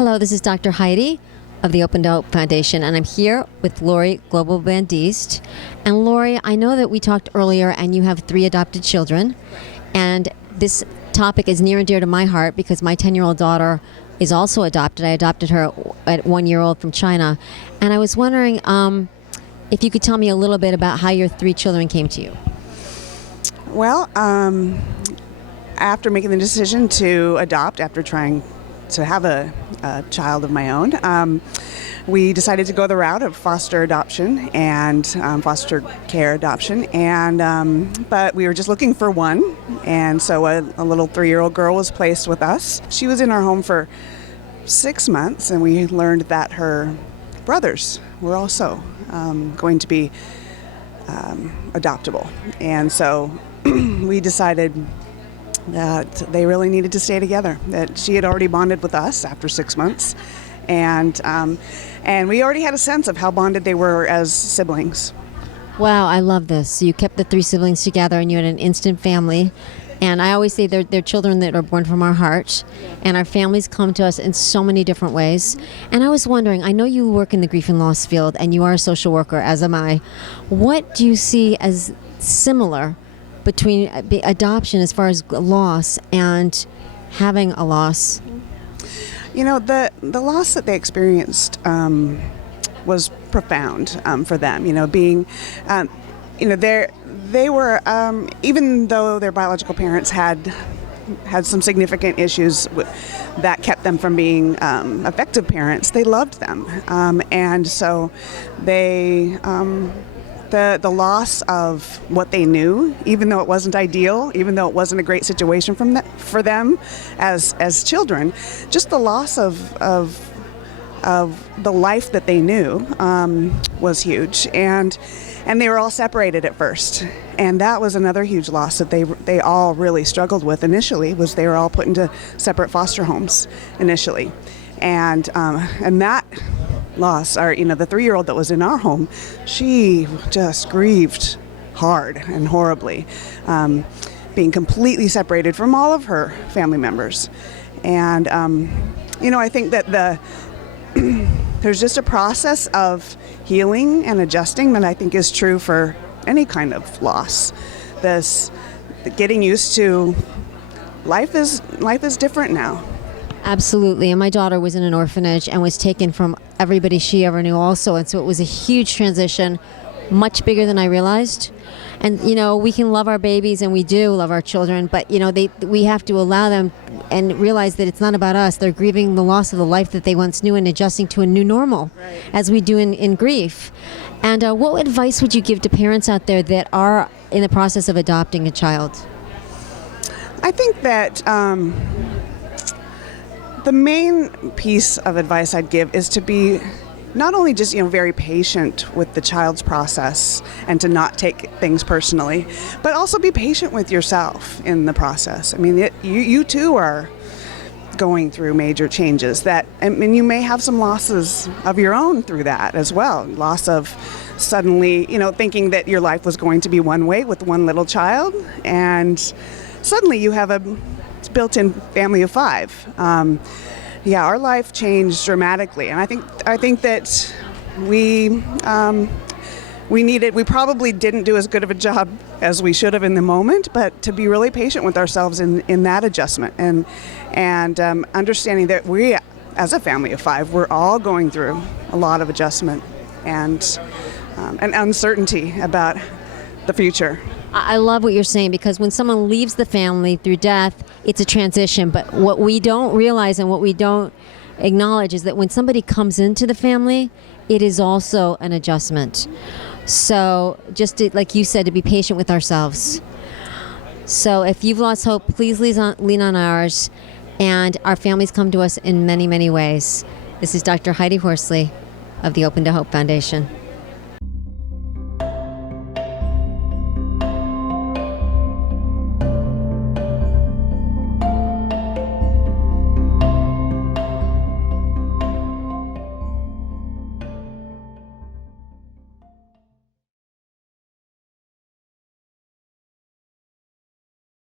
Hello, this is Dr. Heidi of the Open to Hope Foundation, and I'm here with Laurie Goble VanDiest. And Laurie, I know that we talked earlier and you have 3 adopted children, and this topic is near and dear to my heart because my 10-year-old daughter is also adopted. I adopted her at 1 year old from China, and I was wondering if you could tell me a little bit about how your 3 children came to you. Well, after making the decision to adopt, after trying to have a child of my own, we decided to go the route of foster adoption and foster care adoption, and but we were just looking for one, and so a little 3-year-old girl was placed with us. She was in our home for 6 months, and we learned that her brothers were also going to be adoptable, and so we decided that they really needed to stay together, that she had already bonded with us after 6 months, and we already had a sense of how bonded they were as siblings. Wow, I love this. So you kept the 3 siblings together and you had an instant family. And I always say they're children that are born from our heart, and our families come to us in so many different ways. And I was wondering, I know you work in the grief and loss field and you are a social worker, as am I. What do you see as similar between adoption as far as loss and having a loss? You know, the loss that they experienced was profound for them. You know, being, they were, even though their biological parents had some significant issues that kept them from being effective parents, they loved them, and so they. The loss of what they knew, even though it wasn't ideal, even though it wasn't a great situation for them as children, just the loss of the life that they knew was huge, and they were all separated at first, and that was another huge loss that they all really struggled with initially. Was they were all put into separate foster homes initially, and that loss, the 3-year-old that was in our home, she just grieved hard and horribly, being completely separated from all of her family members. And, I think that there's just a process of healing and adjusting that I think is true for any kind of loss. This getting used to life is different now. Absolutely. And my daughter was in an orphanage and was taken from everybody she ever knew also. And so it was a huge transition, much bigger than I realized. And, we can love our babies, and we do love our children, but, we have to allow them and realize that it's not about us. They're grieving the loss of the life that they once knew and adjusting to a new normal, right, as we do in grief. And what advice would you give to parents out there that are in the process of adopting a child? I think that the main piece of advice I'd give is to be not only just very patient with the child's process and to not take things personally, but also be patient with yourself in the process. I mean, you too are going through major changes and you may have some losses of your own through that as well. Loss of suddenly, thinking that your life was going to be one way with one little child, and suddenly you have a built-in family of 5. Our life changed dramatically, and I think that we probably didn't do as good of a job as we should have in the moment, but to be really patient with ourselves in that adjustment, and understanding that we, as a family of 5, we're all going through a lot of adjustment and uncertainty about the future. I love what you're saying, because when someone leaves the family through death, it's a transition. But what we don't realize and what we don't acknowledge is that when somebody comes into the family, it is also an adjustment. So like you said, to be patient with ourselves. So if you've lost hope, please lean on ours. And our families come to us in many, many ways. This is Dr. Heidi Horsley of the Open to Hope Foundation.